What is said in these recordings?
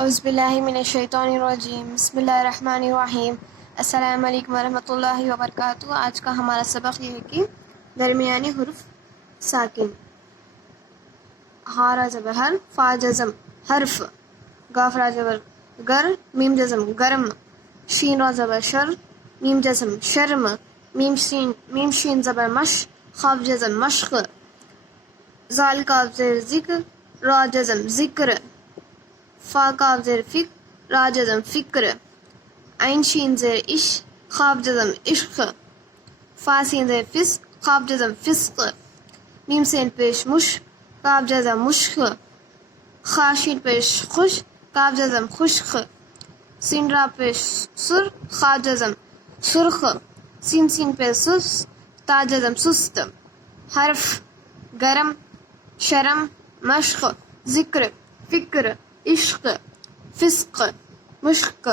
اعوذ باللہ من الشیطان الرجیم بسم اللہ الرحمن الرحیم السلام علیکم ورحمۃ اللہ وبرکاتہ۔ آج کا ہمارا سبق یہ ہے کہ درمیانی حرف ساکن۔ ہا را زبر ہر، فا جزم حرف، گاف را زبر گر، میم جزم گرم، شین را زبر شر، میم جزم شرم، میم شین زبر مش، خاف جزم مشق، زال کاف زیر ذکر، را جزم ذکر، فا کاف زیر فک، را جزم فکر، عین شین زیر اش، خاف جزم عشق، فا سین زیر فس، خاف جزم فسق، میم سین پیش مش، کاف جزم مشق، خا شین پیش خوش، کاف جزم خشق، سین را پیش سر، خا جزم سرخ، سین پیش سس، تا جزم سست، حرف گرم، شرم، مشق، ذکر، فکر، عشق، فسق، مشق،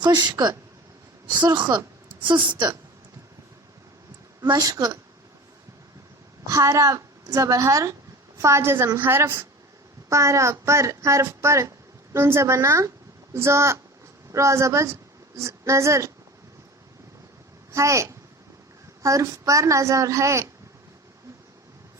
خشک، سرخ، سست، مشق، ہارا زبر ہر، فا جزم حرف، پارا پر حرف پر، نون زبر نا، را زبر نظر ہے، حرف پر نظر ہے،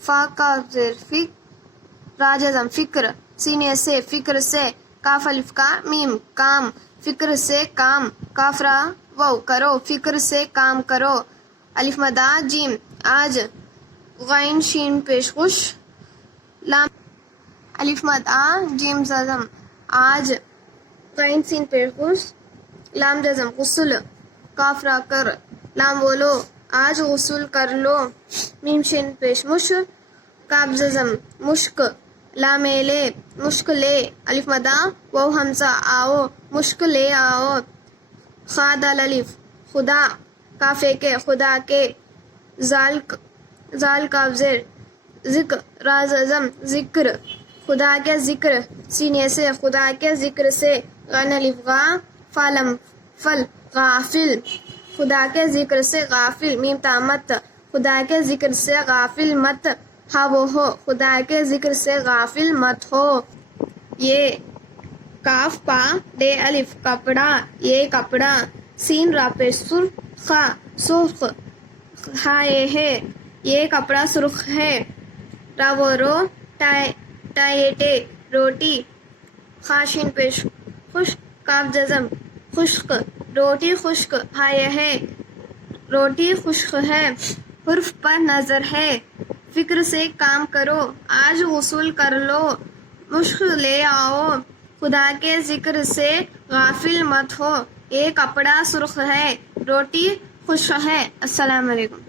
فا کاف زیر فک، را جزم فکر، سینے سے فکر سے، کاف الف کا میم کام، فکر سے کام، کاف را واو کرو، فکر سے کام کرو، الف مدہ جیم آج، غین شین پیش خوش، لام الف مدہ جیم جزم آج، غین سین پیش خوش، لام جزم غسل، کاف را کر، لام بولو، آج غسل کر لو، میم شین پیش مش، کاف جزم مشک، لام لے مشک لے، الف مدہ واو حمزہ آؤ، مشک لے آؤ، خا دال الف خدا، کافے کے خدا کے، زال کاف زیر ذکر، را جزم ذکر، خدا کے ذکر، سینے سے خدا کے ذکر سے، غین الف غا، فالم فل، غافل، خدا کے ذکر سے غافل، میم تامت، خدا کے ذکر سے غافل مت، ہا وہ ہو، خدا کے ذکر سے غافل مت ہو، یہ کاف پا ڈے الف کپڑا، یہ کپڑا، سین را پیش سر، خا سرخ، ہا یہ ہے، یہ کپڑا سرخ ہے، را وہ رو، ٹا یہ ٹے روٹی، خا شین پیش خشک، کاف جزم خشک، روٹی خشک، ہا یہ ہے، روٹی خشک ہے، حرف پر نظر ہے، فکر سے کام کرو، آج غسل کر لو، مشق لے آؤ، خدا کے ذکر سے غافل مت ہو، یہ کپڑا سرخ ہے، روٹی خشک ہے۔ السلام علیکم۔